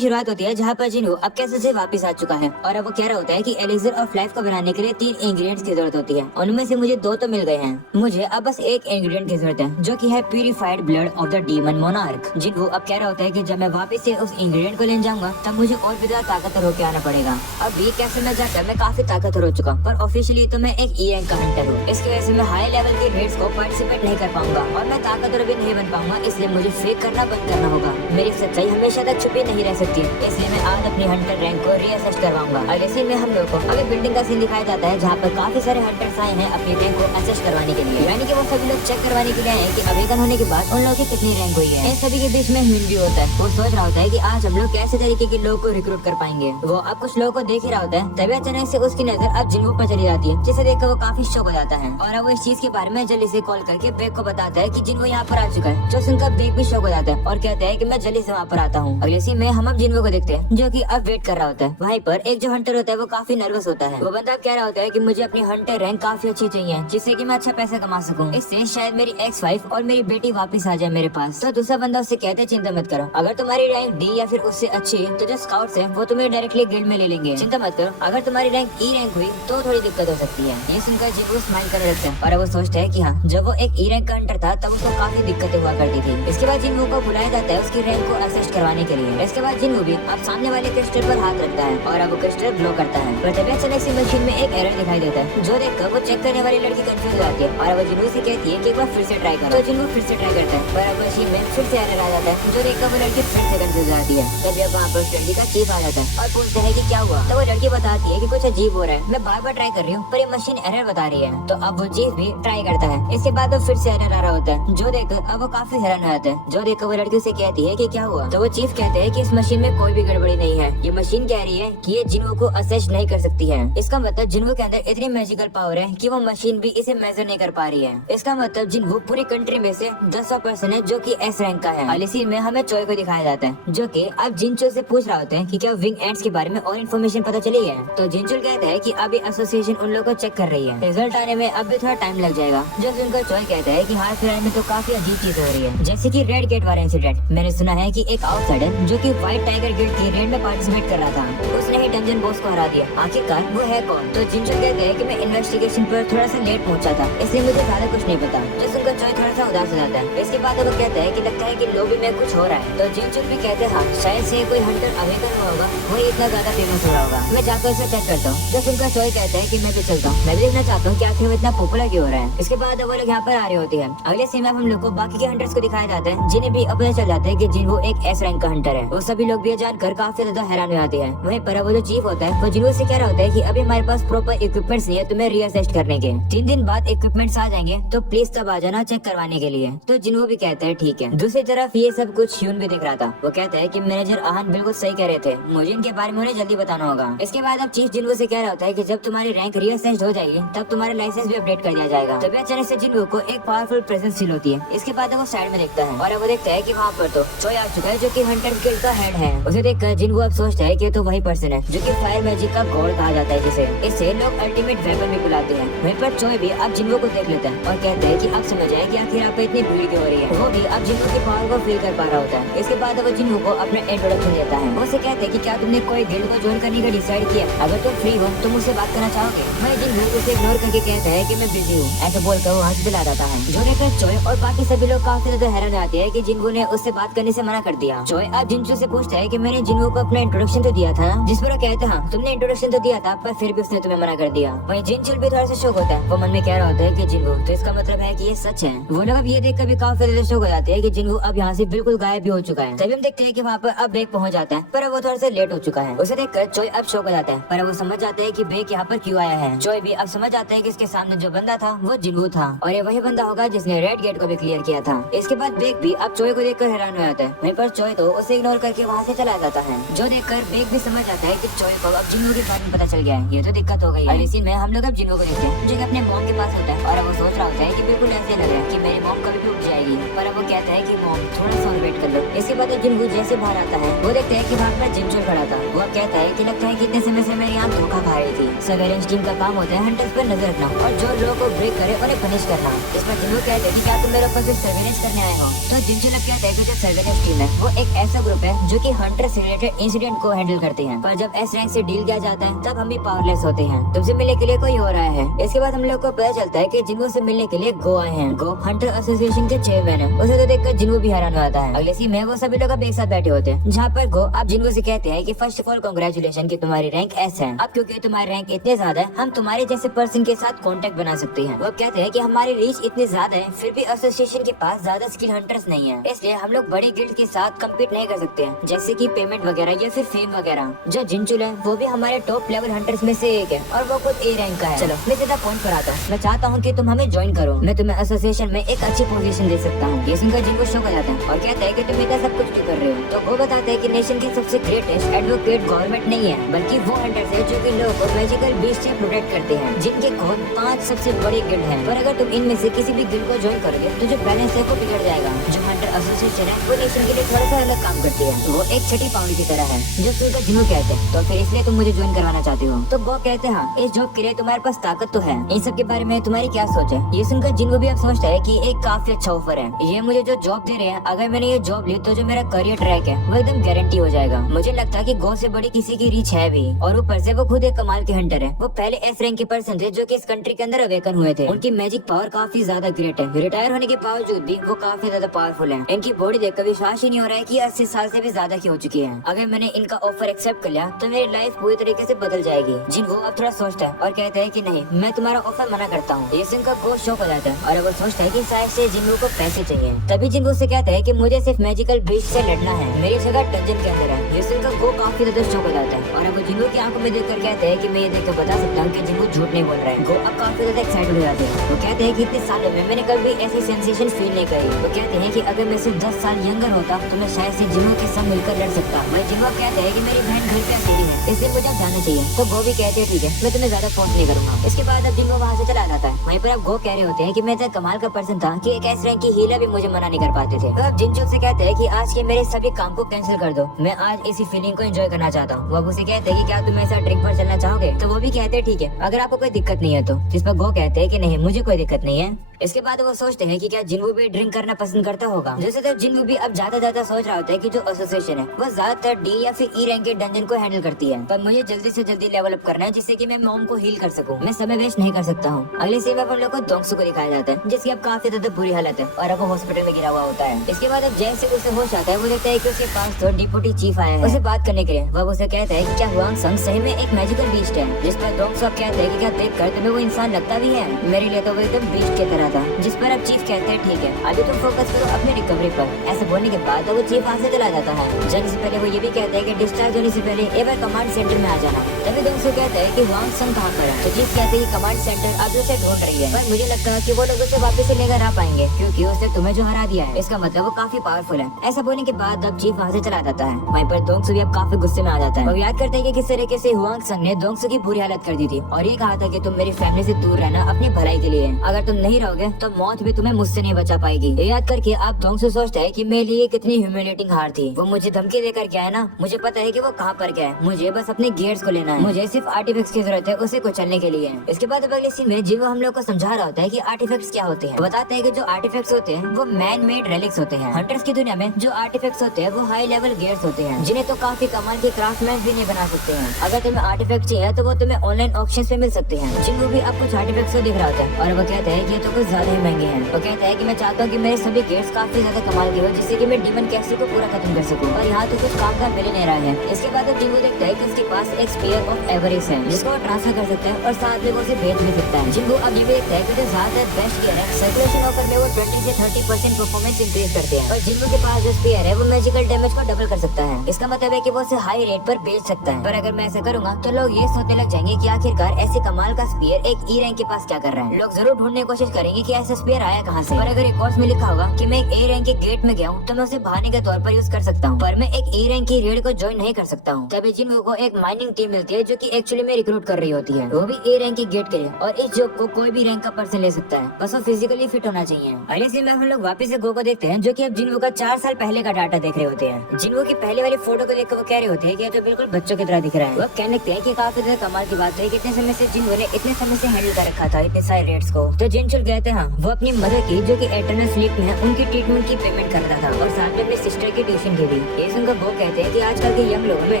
शुरुआत होती है जहाँ पर जिन्हो अब कैसे से वापस आ चुका है और अब वो कह रहा होता है कि एलिक्सर ऑफ लाइफ को बनाने के लिए 3 इंग्रेडिएंट्स की जरूरत होती है। उनमें से मुझे 2 तो मिल गए हैं, मुझे अब बस एक इंग्रेडिएंट की जरूरत है जो कि है purified blood of the demon monarch. जिन्हो अब कह रहा होता है कि जब मैं वापस से उस इंग्रेडिएंट को लेने जाऊंगा तब मुझे और भी ज्यादा ताकतवर होकर आना पड़ेगा। अभी कैसे में जाकर मैं काफी ताकतवर हो चुका हूँ, पर ऑफिशियली तो मैं एक ई रैंक का हंटर हूँ। इसकी वजह से मैं हाई लेवल के रेड्स को पार्टिसिपेट नहीं कर पाऊंगा और मैं ताकतवर भी नहीं बन पाऊंगा, इसलिए मुझे फेक करना बंद करना होगा। मेरी सच्चाई हमेशा तक छुपी नहीं रह सकती, इसलिए मैं आज अपनी हंटर रैंक को रीअसेस करवाऊंगा। अगले सीन में हम लोग को अभी बिल्डिंग का सीन दिखाया जाता है जहाँ पर काफी सारे हंटर्स आए हैं अपनी रैंक को असेस करवाने के लिए, यानी कि वो सभी लोग चेक करवाने के लिए आए हैं कि अवेकन होने के बाद उन लोगों की कितनी रैंक हुई है। इन सभी के बीच में ह्यूमन भी होता है, वो सोच रहा होता है कि आज हम लोग कैसे तरीके के लोगों को रिक्रूट कर पाएंगे। वो अब कुछ लोगों को देख ही रहा होता है, तभी अचानक से उसकी नजर अब जिन्हो पर चली जाती है, जिसे देखकर वो काफी शॉक हो जाता है और अब वो इस चीज के बारे में जल्दी से कॉल करके बेग को बताता है कि जिन्हो यहाँ पर आ चुका है। जो सुनकर बेग भी शॉक हो जाता है और कहता है कि मैं जल्दी से वहाँ पर आता हूँ। अगले सीन में हम अब जिन्हो को देखते हैं जो कि अब वेट कर रहा होता है। वहीं पर एक जो हंटर होता है वो काफी नर्वस होता है। वो बंदा कह रहा होता है कि मुझे अपनी हंटर रैंक काफी अच्छी चाहिए जिससे कि मैं अच्छा पैसा कमा सकूं, इससे शायद मेरी एक्स वाइफ और मेरी बेटी वापस आ जाए मेरे पास। तो दूसरा बंदा उससे कहते हैं चिंता मत करो, अगर तुम्हारी रैंक डी या फिर उससे अच्छी तो जो स्काउट्स हैं वो तुम्हें डायरेक्टली गिल्ड में ले लेंगे। चिंता मत करो, अगर तुम्हारी रैंक ई रैंक हुई तो थोड़ी दिक्कत हो सकती है। ये सुनकर जिन्हो स्माइल करने लगता है और वो सोचता है कि हाँ, जब वो एक ई रैंक का हंटर था तब उसको काफी दिक्कतें हुआ करती थी। इसके बाद जिन्हो को बुलाया जाता है उसकी रैंक को असिस्ट करवाने के लिए। इसके बाद जिन्हो भी अब सामने वाले क्रिस्टल पर हाथ रखता है और अब वो क्रिस्टल ग्लो करता है, पर तभी अचानक से मशीन में एक एरर दिखाई देता है जो देखकर वो चेक करने वाली लड़की कंफ्यूज हो जाती है और वो जिन्हो से कहती है कि एक बार फिर से ट्राई करो। तो जिन्हो फिर से ट्राई करता है पर अब मशीन में फिर से एरर आ जाता है जो देखकर वो लड़की फिर से कंफ्यूज हो जाती है। तभी अब वहाँ पर उस लड़की का चीफ आ जाता है और पूछता है कि क्या हुआ। तो वो लड़की बताती है कि कुछ अजीब हो रहा है, मैं बार बार ट्राई कर रही हूँ पर ये मशीन एरर बता रही है। तो अब वो चीफ भी ट्राई करता है, इसके बाद वो फिर से एरर आ रहा होता है जो देखकर अब वो काफी हैरान हो जाता है। जो देखकर वो लड़की से कहती है कि क्या हुआ। तो वो चीफ कहते हैं कि इस मशीन में कोई भी गड़बड़ी नहीं है, ये मशीन कह रही है कि ये जिन्हो को असेस नहीं कर सकती है। इसका मतलब जिन्हो के अंदर इतनी मैजिकल पावर है कि वो मशीन भी इसे मेजर नहीं कर पा रही है। इसका मतलब जिन्हो पूरी कंट्री में से 10% है जो कि एस रैंक का है। अगले सीन में हमें चोय को दिखाया जाता है जो कि अब जिनचुल से पूछ रहा होता है कि क्या विंग एंड्स के बारे में और इन्फॉर्मेशन पता चली है। तो जिनचुल कहता है कि अभी एसोसिएशन उन लोगों को चेक कर रही है, रिजल्ट आने में अब भी थोड़ा टाइम लग जाएगा। जो सुनकर चोय कहता है कि हाल फिलहाल में तो काफी अजीब चीज हो रही है, जैसे कि रेड गेट वाला इंसिडेंट। मैंने सुना है कि एक आउटसाइडर जो कि व्हाइट टाइगर गिल्ड की रेड में पार्टिसिपेट कर रहा था उसने ही डंजन बॉस को हरा दिया। आखिरकार वो है कौन। तो जिनचुल कहते हैं कि मैं इन्वेस्टिगेशन पर थोड़ा सा लेट पहुंचा था इसलिए मुझे ज्यादा कुछ नहीं पता। जो सुनकर चोय थोड़ा सा उदास हो जाता है। इसके बाद वो कहता है कि लगता है कि लॉबी में कुछ हो रहा है। तो जिनचुल भी कहते हैं हाँ, शायद से कोई हंटर अवेकन हुआ होगा, वही इतना ज्यादा फेमस हो रहा होगा, मैं जाकर उसे चेक करता हूँ। जो सुनकर चोय कहता है कि मैं भी चलता हूँ, मैं भी देखना चाहता हूँ कि आखिर वो इतना पॉपुलर क्यों हो रहा है। इसके बाद वो लोग यहाँ पर आ रहे होते हैं। अगले सीन में हम लोग को बाकी के हंटर्स को दिखाया जाता है जिन्हें भी अब पता चल जाता है कि जिन्हो एक एस रैंक का हंटर है। वो सभी लोग भी जानकर काफी ज्यादा हैरान हो जाते हैं। वहीं पर वो जो चीफ होता है वो जिन्हो से कह रहा होता है कि अभी हमारे पास प्रॉपर इक्विपमेंट्स नहीं है तुम्हें रीअसेस्ट करने के, 3 दिन बाद इक्विपमेंट्स आ जाएंगे तो प्लीज तब आ जाना चेक करवाने के लिए। तो जिन्हो भी कहता है ठीक है। दूसरी तरफ ये सब कुछ ह्यून भी दिख रहा था। वो कहता है कि मैनेजर आहान बिल्कुल सही कह रहे थे, मुझे इनके बारे में उन्हें जल्दी बताना होगा। इसके बाद अब चीफ जिन्हो से कह रहा होता है कि जब तुम्हारी रैंक रीअसेस्ड हो जाएगी तब तुम्हारा लाइसेंस भी अपडेट कर दिया जाएगा। तभी अचानक से जिन्हो को एक पावरफुल प्रेजेंस फील होती है। इसके बाद वो साइड में देखता है और वो देखता है कि वहाँ पर तो चोय आ चुका है जो कि हंटर गिल्ड का हेड है। उसे देखकर जिन्हो अब सोचता है कि तो वही पर्सन है जो कि फायर मैजिक का गॉड कहा जाता है, जिसे इससे लोग अल्टीमेट वेपन भी बुलाते हैं। वहीं पर चोय भी अब जिन्हो को देख लेता है और कहता है कि अब समझ आए कि आखिर आप पे इतनी भीड़ क्यों हो रही है। वो भी अब जिन्हो की पावर को फील कर पा रहा होता है। इसके बाद वो जिन्हो को अपना इंट्रोडक्शन देता है। वो उसे कहते हैं कि क्या तुमने कोई गिल्ड को ज्वाइन करने का डिसाइड किया, अगर तुम फ्री हो तो मुझसे बात करना चाहोगे। मैं जिन्हो उसे इग्नोर करके कहता है कि मैं बिजी हूँ, ऐसा बोलकर वो हंस दिला जाता है। जो देखकर चोय और बाकी सभी लोग काफी ज्यादा हैरान आते हैं कि जिन्हो ने उससे बात करने से मना कर दिया। चोय अब जिनचू से पूछता है कि मैंने जिन्हो को अपना इंट्रोडक्शन तो दिया था, जिस पर वो कहते हैं हाँ तुमने इंट्रोडक्शन तो दिया था पर फिर भी उसने तुम्हें मना कर दिया। वहीं जिनचुल भी थोड़ा सा शौक होता है। वो मन में कह रहा होता है कि जिन्हो तो इसका मतलब है कि ये सच है। वो लोग अब ये देखकर भी काफी ज्यादा शौक हो जाते हैं कि जिन्हो अब यहाँ से बिल्कुल गायब भी हो चुका है। तभी हम देखते हैं कि वहाँ पर अब बेग पहुंच जाता है पर वो थोड़ा सा लेट हो चुका है। उसे देखकर चोय अब शौक हो जाता है पर वो समझ जाता है कि बेग यहाँ पर क्यों आया है। चोय भी अब समझ जाता है कि इसके सामने जो बंदा था वो जिन्हो था और ये वही बंदा होगा जिसने रेड गेट को भी क्लियर किया था। इसके बाद बेग भी अब चोय को देखकर हैरान हो जाता है। वहीं पर चोय तो उसे इग्नोर करके वहाँ से चला जाता है। जो देखकर बेग भी समझ आता है कि चोय को अब जिन्हो के बारे में पता चल गया है, ये तो दिक्कत हो गई है। इसी में हम लोग अब जिन्हो को देखते हैं जो अपने मॉम के पास होता है और वो सोच रहा होता है कि बिल्कुल ऐसे लग रहा है कि मेरी मॉम कभी भी उठ जाएगी, पर अब वो कहता है कि मॉम थोड़ा सा वेट कर लो। इसके बाद जिन्हो जैसे बाहर आता है वो देखते हैं कि वहाँ पर जिनचुल खड़ा था। वो कहता है कि लगता है कि इतने समय से मेरी यहाँ धोखा खा रही थी। सर्वेलेंस टीम का काम होता है हंटर्स पर नजर रखना और जो लोगों को ब्रेक करे उन्हें पनिश करना। इस पर जिन्हो कहते हैं कि क्या तुम मेरे ऊपर सिर्फ सर्वेलेंस करने आए हो। तो जिनचुल अब कहता है कि जो सर्वेलेंस टीम है वो एक ऐसा ग्रुप है जो कि कि हंटर से रिलेटेड इंसिडेंट को हैंडल करते हैं। पर जब एस रैंक से डील किया जाता है तब हम भी पावरलेस होते हैं। तुमसे मिलने के लिए कोई हो रहा है। इसके बाद हम लोग को पता चलता है कि जिन्हो से मिलने के लिए गो आए हैं। गो हंटर एसोसिएशन के चेयरमैन है। उसे तो देखकर जिन्हो भी हैरान हो जाता है। अगले सीन में वो सभी लोग अब एक साथ बैठे होते हैं, जहाँ पर गो अब जिन्हो से कहते हैं कि फर्स्ट ऑफ ऑल कांग्रेचुलेशन कि तुम्हारी रैंक एस है। अब क्योंकि तुम्हारी रैंक इतने ज्यादा है, हम तुम्हारे जैसे पर्सन के साथ कांटेक्ट बना सकते हैं। वो कहते हैं कि हमारी रीच इतनी ज्यादा है, फिर भी एसोसिएशन के पास ज्यादा स्किल हंटर्स नहीं है, इसलिए हम लोग बड़ी गिल्ड के साथ कम्पीट नहीं कर सकते हैं, जैसे कि पेमेंट वगैरह या फिर फेम वगैरह। जो जिनचुल है वो भी हमारे टॉप लेवल हंटर्स में से एक है और वो खुद ए रैंक का है। चलो मैं सीधा पॉइंट पर आता हूँ। मैं चाहता हूँ कि तुम हमें ज्वाइन करो, मैं तुम्हें एसोसिएशन में एक अच्छी पोजीशन दे सकता हूँ। ये सुनकर जिनको शौक आ जाता है और कहता है कि तुम इतना सब कुछ क्यों कर रहे हो। तो वो बताते हैं कि नेशन की सबसे ग्रेटेस्ट एडवोकेट गवर्नमेंट नहीं है, बल्कि वो हंटर्स है जो कि लोगों को मैजिकल बीस्ट से प्रोटेक्ट करते हैं, जिनके खुद 5 सबसे बड़ी गिल्ड है। पर अगर तुम इनमें से किसी भी गिल्ड को ज्वाइन करोगे तो जो बैलेंस है वो बिगड़ जाएगा। जो हंटर एसोसिएशन है वो नेशन के लिए थोड़ा सा अलग काम करती है, वो एक छठी पाउंड की तरह है जो सुनकर जिन्हों कहते हैं तो फिर इसलिए तुम मुझे ज्वाइन करवाना चाहते हो। तो वो कहते हैं हाँ, इस जॉब के लिए तुम्हारे पास ताकत तो है। इन सब के बारे में तुम्हारी क्या सोच है? ये सुनकर जिनको भी अब सोचता है कि एक काफी अच्छा ऑफर है। ये मुझे जो जॉब दे रहे हैं, अगर मैंने ये जॉब ली तो जो मेरा करियर ट्रैक है वो एकदम गारंटी हो जाएगा। मुझे लगता है कि गो से बड़ी किसी की रीच है भी, और ऊपर से वो खुद एक कमाल के हंटर है। वो पहले एस रैंक के पर्सन थे जो कि इस कंट्री के अंदर अवेकन हुए थे। उनकी मैजिक पावर काफी ज्यादा ग्रेट है। रिटायर होने के बावजूद भी वो काफी ज्यादा पावरफुल है। इनकी बॉडी देखकर विश्वास ही नहीं हो रहा है कि 80 साल से भी ज्यादा की हो चुकी है। अगर मैंने इनका ऑफर एक्सेप्ट कर लिया तो मेरी लाइफ पूरी तरीके से बदल जाएगी। जिनको अब थोड़ा सोचता है और कहता है कि नहीं, मैं तुम्हारा ऑफर मना करता हूँ। ये सुनकर गो शॉक हो जाता है और वो सोचता है कि शायद से जिनको को पैसे चाहिए। तभी जिनको से कहता है कि मुझे सिर्फ मैजिकल बीस्ट से लड़ना है, मेरी जगह डंजन के अंदर है। ये सुनकर गो काफी ज्यादा शॉक हो जाता है और वो जिनको की आंखों में देखकर कहते हैं कि मैं ये देखकर बता सकता हूँ कि जिनको झूठ नहीं बोल रहा है। गो अब काफी ज्यादा एक्साइटेड हो जाते हैं। वो कहते हैं कि इतने सालों में मैंने कभी ऐसी सेंसेशन फील नहीं करी। वो कहते हैं कि अगर मैं सिर्फ 10 साल यंगर होता तो मैं शायद से जिन्हों के साथ मिलकर लड़ सकता। वही जिन्हों कहते हैं कि मेरी बहन घर पे अकेली है, इसलिए मुझे अब जाना चाहिए। तो गो भी कहते हैं ठीक है, मैं तुम्हें ज्यादा फोर्स नहीं करूंगा। इसके बाद अब जिनको वहाँ से चला जाता है। वहीं पर अब गो कह रहे होते हैं कि मैं तो कमाल का पर्सन था कि एक ऐसे रैंक की हीला भी मुझे मना नहीं कर पाते थे। तो अब जिनचुल से कहते हैं कि आज के मेरे सभी काम को कैंसिल कर दो, मैं आज इसी फीलिंग को एंजॉय करना चाहता हूँ। वो अब उसे कहते हैं कि क्या तुम ऐसा ट्रिप पर चलना चाहोगे? तो वो भी कहते हैं ठीक है, अगर आपको कोई दिक्कत नहीं है तो। जिस पर गो कहते हैं कि नहीं, मुझे कोई दिक्कत नहीं है। इसके बाद वो सोचते हैं कि क्या जिन्हो भी ड्रिंक करना पसंद करता होगा। जैसे तो जिन्हो भी अब ज्यादा सोच रहा होता है कि जो एसोसिएशन है वो ज्यादातर डी या फिर ई रैंक के डंजन को हैंडल करती है, पर मुझे जल्दी से जल्दी लेवल अप करना है जिससे कि मैं मॉम को हील कर सकूं। मैं समय वेस्ट नहीं कर सकता हूँ। अगले सीन में हम लोग को दोंगसू को दिखाया जाता है जिसकी अब काफी ज्यादा बुरी हालत है और अब वो हॉस्पिटल में गिरा हुआ होता है। इसके बाद अब जैसे उसे होश आता है वो देखता है कि उसके पास तो डिप्टी चीफ आया है उसे बात करने के लिए। वह उसे कहता है कि क्या हुआंग संग सही में एक मैजिकल बीस्ट है? जिस पर दोंगसू कहते हैं कि क्या देख कर तुम्हें वो इंसान लगता भी है? मेरे लिए तो वो एकदम बीस्ट की तरह था। जिस पर अब चीफ कहते हैं ठीक है, अभी तुम फोकस करो अपनी रिकवरी पर। ऐसा बोलने के बाद वो चीफ वहाँ से चला जाता है। जाने से पहले वो ये भी कहते हैं कि डिस्चार्ज होने से पहले एक बार कमांड सेंटर में आ जाना। तभी दोंगसू कहता है कि हुआंग संग कहाँ पर है? तो चीफ कहते हैं कि कमांड सेंटर अब उसे ढूंढ रही है, पर मुझे लगता है कि वो लोग उसे वापस से लेकर आ पाएंगे क्योंकि उसने तुम्हें जो हरा दिया है इसका मतलब वो काफी पावरफुल है। ऐसा बोलने के बाद अब चीफ वहाँ से चला जाता है। वहीं पर दोंगसू भी अब काफी गुस्से में आ जाता है। वो याद करते हैं कि किस तरीके से हुआंग संग ने दोंगसू की बुरी हालत कर दी थी और ये कहा था कि तुम मेरी फैमिली से दूर रहना अपनी भलाई के लिए। अगर तुम नहीं रहोगे तो मौत भी तुम्हें मुझसे नहीं बचा पाएगी। ये याद करके आप दोंगसू सोचता है कि मेरे लिए कितनी ह्यूमिलेटिंग हार थी। वो मुझे धमकी देकर गया है ना, मुझे पता है कि वो कहाँ पर गया है। मुझे बस अपने गेट्स को लेना है, मुझे सिर्फ आर्टिफैक्ट्स की जरूरत है उसे कुचलने के लिए। इसके बाद अगले सीन में जिन्हो हम लोग को समझा रहा होता है कि आर्टिफैक्ट्स क्या होते हैं। बताते हैं कि जो आर्टिफैक्ट्स होते हैं वो मैन मेड रेलिक्स होते हैं। हंटर्स की दुनिया में जो आर्टिफैक्ट्स होते हैं वो हाई लेवल गेट्स होते हैं जिन्हें तो काफी कमाल के क्राफ्टमैन भी नहीं बना सकते हैं। अगर तुम्हें आर्टिफैक्ट चाहिए तो वो तुम्हें ऑनलाइन ऑक्शन पे मिल सकते हैं। जिन्हो भी अब कुछ आर्टिफैक्ट्स को दिख रहा होता है और वो कहता है कि ये तो कुछ ज्यादा ही महंगे हैं। वो कहता है कि मैं चाहता हूँ कि मेरे सभी गेट्स काफी ज्यादा कमाल के हो जिससे कि मैं डीमन कैसी को पूरा खत्म कर सकूं, और यहाँ तो कुछ काम का मिल नहीं रहा है। इसके बाद अब जिनको देखता है कि उसके पास एक स्पीयर ऑफ एवरेज है जिसको वो ट्रांसफर कर सकता है और साथ में वो उसे बेच भी सकता है। जिनको अब ये भी देखता है कि जो ज्यादातर बेस्ट गियर है सर्कुलेशन ऑफर में वो 20 से 30% परफॉर्मेंस इंक्रीज करते हैं और जिनको के पास जो स्पीयर है वो मैजिकल डैमेज को डबल कर सकता है। इसका मतलब है कि वो उसे हाई रेट पर बेच सकता है। पर अगर मैं ऐसा करूंगा तो लोग ये सोचने लग जाएंगे कि आखिरकार ऐसे कमाल का स्पीयर एक ई रैंक के पास क्या कर रहा है। लोग जरूर ढूंढने की कोशिश करेंगे कि ऐसा स्पीयर आया कहाँ से। पर अगर रिकॉर्ड्स में लिखा होगा कि मैं एक ए रैंक के गेट में गया हूँ तो मैं उसे बहाने के तौर पर यूज कर सकता हूँ, पर मैं एक ए रैंक की रेड को ज्वाइन नहीं कर सकता हूँ। तभी जिनको को एक माइनिंग टीम मिलती है जो कि एक्चुअली में रिक्रूट कर रही होती है, वो भी ए रैंक के गेट के लिए, और इस जॉब को कोई भी रैंक का पर्सन ले सकता है, बस वो फिजिकली फिट होना चाहिए। अगले सीन में हम लोग वापस से गो को देखते हैं जो कि अब जिनको का 4 साल पहले का डाटा देख रहे होते हैं। जिनको की पहले वाली फोटो को देखकर वो कह रहे होते हैं कि ये तो बिल्कुल बच्चों की तरह दिख रहा है। वो कहने लगते हैं कि काफी ज्यादा कमाल की बात है कि इतने समय से जिनको ने इतने समय से हैंडल कर रखा था इतने सारे रेट्स को। तो जिनचुल कहते कहते हैं वो अपनी मदर की जो कि एटर्नल स्लीप में है उनकी ट्रीटमेंट की पेमेंट करता था और साथ में अपनी सिस्टर की ट्यूशन की भी। ये सुनकर वो कहते हैं कि आजकल के यंग लोगों में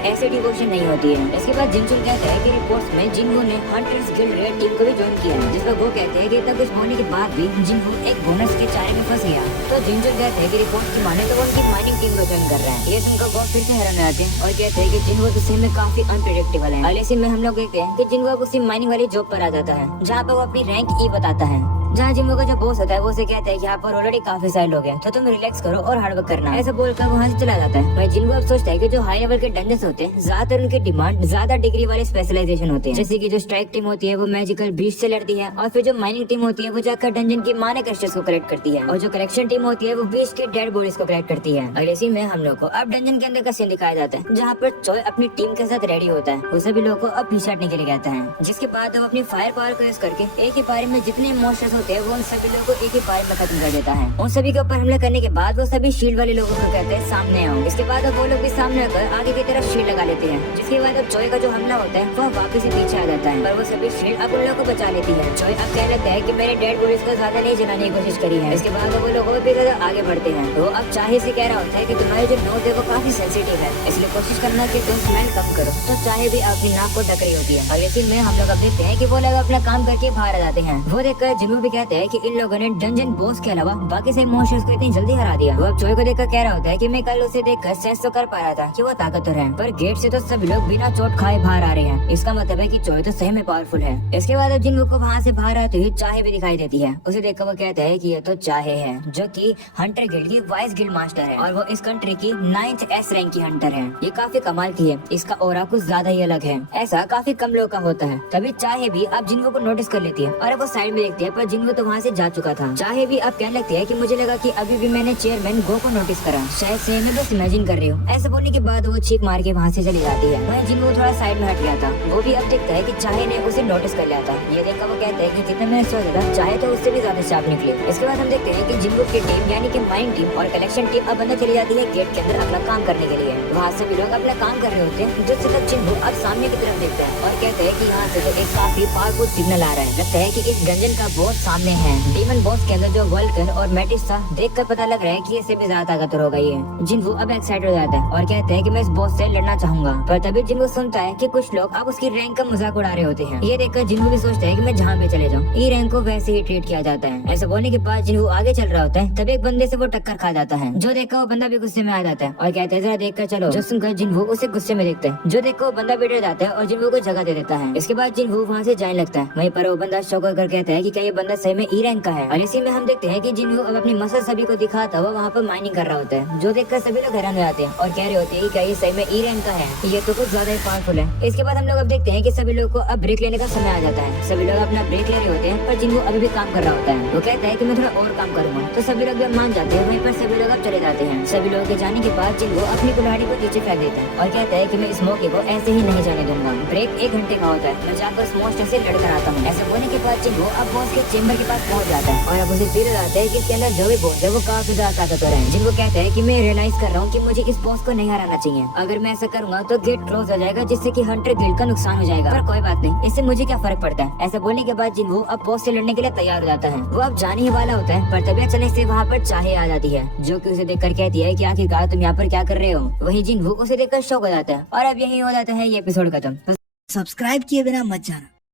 ऐसी डिवोशन नहीं होती है। इसके बाद जिनचुन कहता है कि रिपोर्ट्स में जिनवू ने हंटर्स गिल्ड रेड टीम को भी ज्वाइन किया है, जिस पर वो कहते हैं कि इतना कुछ होने के बाद भी जिनवू एक बोनस के चारे में फंस गया। तो जिनचुन कहते हैं कि रिपोर्ट्स की माने तो वो उनकी माइनिंग टीम को ज्वाइन कर रहा है। ये सुनकर वो फिर से हैरान हो जाते हैं और कहते हैं कि जिनवू तो सही में काफी अनप्रेडिक्टेबल है। अगले सीन में हम लोग देखते हैं कि जिनवू उसी माइनिंग वाली जॉब पर आ जाता है जहाँ पर वो अपनी रैंक ई बताता है, जहाँ जिनवू का जो बॉस होता है वो उसे कहता है कि यहाँ पर ऑलरेडी काफी सारे लोग हैं तो तुम रिलैक्स करो और हार्डवर्क करना। ऐसा बोलकर वहाँ से चला जाता है। वही जिनवू अब सोचता है कि जो हाई लेवल के डंजन्स होते हैं ज्यादातर उनकी डिमांड ज्यादा डिग्री वाले स्पेशलाइजेशन होते हैं, जैसे कि जो स्ट्राइक टीम होती है वो मैजिकल बीस्ट से लड़ती है और फिर जो माइनिंग टीम होती है वो जाकर डंजन की माने क्रिस्टल्स को कलेक्ट करती है और जो कलेक्शन टीम होती है वो बीस्ट के डेड बॉडीज को कलेक्ट करती है। अगले सीन में हम लोग को अब डंजन के अंदर का सीन दिखाया जाता है जहाँ पर चॉय अपनी टीम के साथ रेडी होता है। वो सभी लोगों को अब पीछे हटने के लिए कहता है, जिसके बाद वो अपनी फायर पावर को यूज करके एक ही पारी में जितने मॉन्स्टर्स होते हैं वो उन सभी को एक ही फायर में खत्म कर देता है। उन सभी के ऊपर हमला करने के बाद वो सभी शील्ड वाले लोगों को कहते हैं सामने आओ। इसके बाद वो लोग भी सामने आकर आगे की तरफ शील्ड लगा लेते हैं, जिसके बाद अब चॉय का जो हमला होता है वह वापस से पीछे आ जाता है पर वो सभी शील्ड अब उन लोगों को बचा लेती है। चॉय अब कह लगता है कि मैंने डेड बॉडीज को ज्यादा नहीं जलाने की कोशिश करी है। इसके बाद वो लोगों भी आगे बढ़ते हैं तो अब चाहे से कह रहा होता है कि तुम्हारी जो नोज है वो काफी सेंसिटिव है, इसलिए कोशिश करना कि तुम स्मेल कम करो। तो चाहे भी अपनी नाक को ढक रही होती है। अगले सीन में हम लोग अब देखते हैं कि वो लोग अपना काम करके बाहर आ जाते हैं। वो देखकर जिनवू भी कहते हैं कि इन लोगों ने डंजन बॉस के अलावा बाकी सभी मॉन्स्टर्स को इतनी जल्दी हरा दिया। वो अब चॉय को देखकर कह रहा होता है कि मैं कल उसे देखकर सेंस तो कर पा रहा था कि वो ताकतवर है, पर गेट से तो सभी लोग बिना चोट खाए बाहर आ रहे हैं। इसका मतलब है कि चॉय तो सही में पावरफुल है। इसके बाद अब जिनवू को वहाँ से बाहर आते हुए चाहे भी दिखाई देती है। उसे देखकर वो कहता है कि ये तो चाहे है जो कि हंटर गिल्ड की वाइस गिल्ड मास्टर है और वो इस कंट्री की 9th S रैंक की हंटर है। ये काफी कमाल की है, इसका ऑरा कुछ ज्यादा ही अलग है, ऐसा काफी कम लोग का होता है। तभी चाहे भी अब जिनवू को नोटिस कर लेती है और अब वो साइड में देखती है पर जिनवू तो वहाँ से जा चुका था। चाहे भी अब कहने लगती है कि मुझे लगा कि अभी भी मैंने चेयरमैन गो को नोटिस करा, शायद से मैं बस इमेजिन कर रही हूँ। ऐसा बोलने के बाद वो चीख मार के वहाँ से चली जाती है। वहीं जिनवू थोड़ा साइड में हट गया था, वो भी अब देखता है कि चाहे ने उसे नोटिस कर लिया था। ये देखकर वो कहता है कि जितना मैंने सोचा था चाहे तो उससे भी ज्यादा शार्प निकले। इसके बाद हम देखते हैं कि जिनवू की टीम यानी कि माइनिंग टीम और कलेक्शन टीम अब अंदर चली जाती है गेट के अंदर अपना काम करने के लिए। वहाँ सभी लोग अपना काम कर रहे होते हैं जिससे तब जिनवू अब सामने की तरफ देखता है और कहते हैं कि यहाँ से तो एक काफी पावरफुल सिग्नल आ रहा है। लगता है कि इस डंजन का बॉस सामने है। डीमन बॉस के अंदर जो वल्कन और मैटिस था देखकर पता लग रहा है कि इससे भी ज्यादा ताकतवर हो गई है। जिनवू अब एक्साइटेड हो जाता है और कहते हैं कि मैं इस बॉस से लड़ना चाहूंगा, पर तभी जिनवू सुनता है कि कुछ लोग अब उसकी रैंक का मजाक उड़ा रहे होते हैं। ये देखकर जिनवू भी सोचता है कि मैं जहाँ भी चले जाऊँ ई रैंक को वैसे ही ट्रीट किया जाता है। ऐसा बोलने के बाद जिनवू आगे चल रहा होता है तभी एक बंदे से वो टक्कर खा जाता है, जो देखकर वो बंदा भी गुस्से में आ जाता है और कहता है जरा देखकर चलो। जो सुनकर जिनवू उसे गुस्से में देखता है, जो देखकर वो बंदा भी डर जाता है और जिनवू को जगह दे देता है। इसके बाद जिनवू वहाँ से जाने लगता है। वहीं पर वो बंदा शौक कर कहता है कि क्या ये बंदा सही में ई रैंक का है। और इसी में हम देखते हैं कि जिनवू अब अपनी मसल सभी को दिखाता हुआ वहाँ पर माइनिंग कर रहा होता है, जो देखकर सभी लोग हैरान हो जाते हैं और कह रहे होते हैं कि क्या ये सही में ई रैंक का है, ये तो कुछ ज्यादा ही पावरफुल है। इसके बाद हम लोग अब देखते हैं कि सभी लोगों को अब ब्रेक लेने का समय आ जाता है। सभी लोग अपना ब्रेक ले रहे होते हैं पर जिनवू अभी भी काम कर रहा होता है। वो कहता है कि मैं थोड़ा और काम करूंगा, तो सभी लोग भी मान जाते हैं। वहीं पर सभी लोग अब चले जाते हैं। सभी लोगों के जाने के बाद जिनवू अपनी कुल्हाड़ी को नीचे फेंक देता है और कहता है कि मैं इस मौके को ऐसे ही नहीं जाने दूंगा। ब्रेक 1 घंटे का होता है, मैं जाकर उस मॉन्स्टर से लड़कर आता हूँ। ऐसा बोलने के बाद जिनवू अब बॉस के चेंबर के पास पहुंच जाता है और अब उसे फील आता है कि इसके अंदर जो भी बॉस है वो काफी ज्यादा ताकतवर है। जिनको कहता है कि मैं रियलाइज कर रहा हूँ कि मुझे इस बॉस को नहीं हराना चाहिए। अगर मैं ऐसा करूंगा तो गेट क्लोज हो जाएगा, जिससे कि हंटर गिल्ड का नुकसान हो जाएगा, पर कोई बात नहीं, इससे मुझे क्या फर्क पड़ता है। ऐसा बोलने के बाद जिनवू अब बॉस से लड़ने के लिए तैयार हो जाता है। वो अब जाने ही वाला होता है पर तभी अचानक से वहाँ पर चाहे आ जाती है, जो कि उसे देखकर कहती है कि आखिरकार तुम यहाँ पर क्या कर रहे हो। वही जिनवू उसे देखकर शौक हो जाता है और अब यही हो जाता है ये एपिसोड खत्म। सब्सक्राइब किए बिना मत जाना।